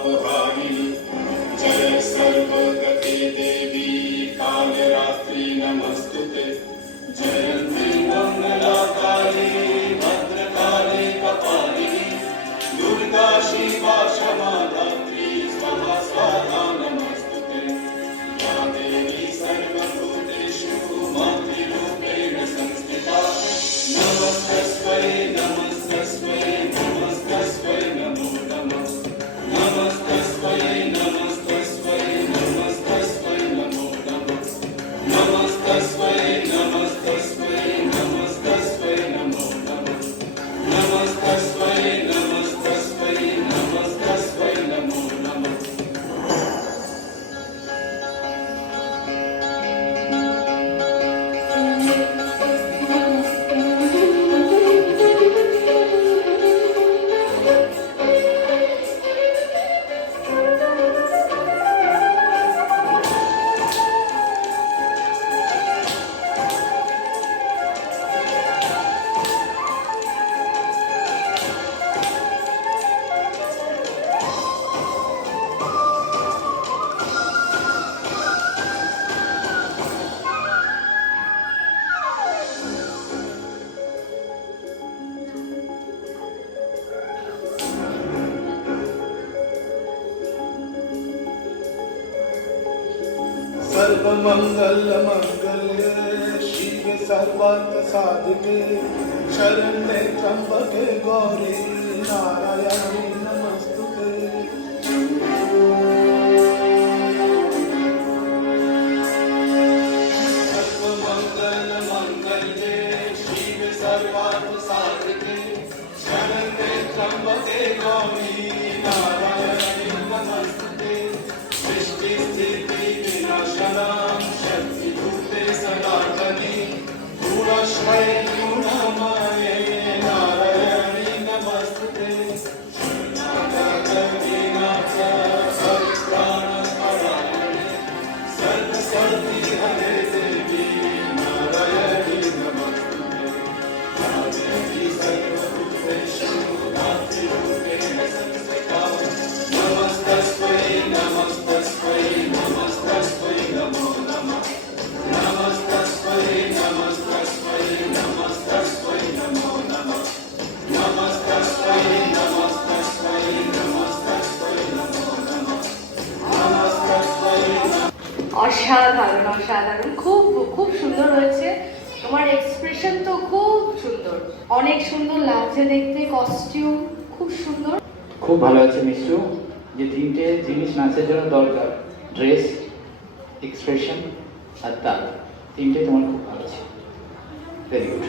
तापहारिणी जय सर्वगते देवी कालरात्रि नमस्तुते जयन्ती मंगलाकाले भद्रकाले कपालिनी दुर्गा शिवा क्षमा धात्री स्वाहा स्वाहा नमस्तुते या देवी सर्वभूतेषु मातृरूपेण संस्थिता नमस्तस्मै नमस्तस्मै नमस्तस्मै नमो नमः नमस्तस्मै नमस्तस्मै नमस्तस्मै नमो नमः नमस्तस्मै नमस्तस्मै नमस्तस्मै नमो नमः नमस्तस्मै नमस्तस्मै नमस्तस्मै नमो नमः सर्वमंगल मंगल्ये शिवे सर्वार्थ साधिके शरण्ये त्र्यंबके गौरी नारायणी नमस्तुते सर्वमंगल मंगल्ये शिवे सर्वार्थ साधिके शरण्ये त्र्यंबके गौरी नारायणी नमस्तुते सृष्टि स्थिति विनाशनां शक्तिभूते सनातने गुणश्रय गुणमये नारायणी नमस्तुते शरणागतविनाश परित्राणपरायणे सर्वसर्वि हरे देवी नारायणी नमस्तुते या देवी सर्वभूतेषु मातृरूपेण संस्थिता नमस्तस्मै नमस्तस्मै नमस्तस्मै नमो नमः नमस्तस्मै नमस्तस्मै नमस्तस्मै नमो नमः नमस्तस्मै नमस्तस्मै नमस्तस्मै नमो नमः नमस्तस्मै অসাধারণ অসাধারণ খুব খুব সুন্দর হয়েছে তোমার এক্সপ্রেশন তো খুব সুন্দর অনেক সুন্দর লাগছে দেখতে কস্টিউম খুব সুন্দর খুব ভালো আছে মিষ্টু যে তিনটে জিনিস নাচের জন্য দরকার ড্রেস এক্সপ্রেশন আর তাল তিনটে তোমার খুব ভালো আছে ভেরি গুড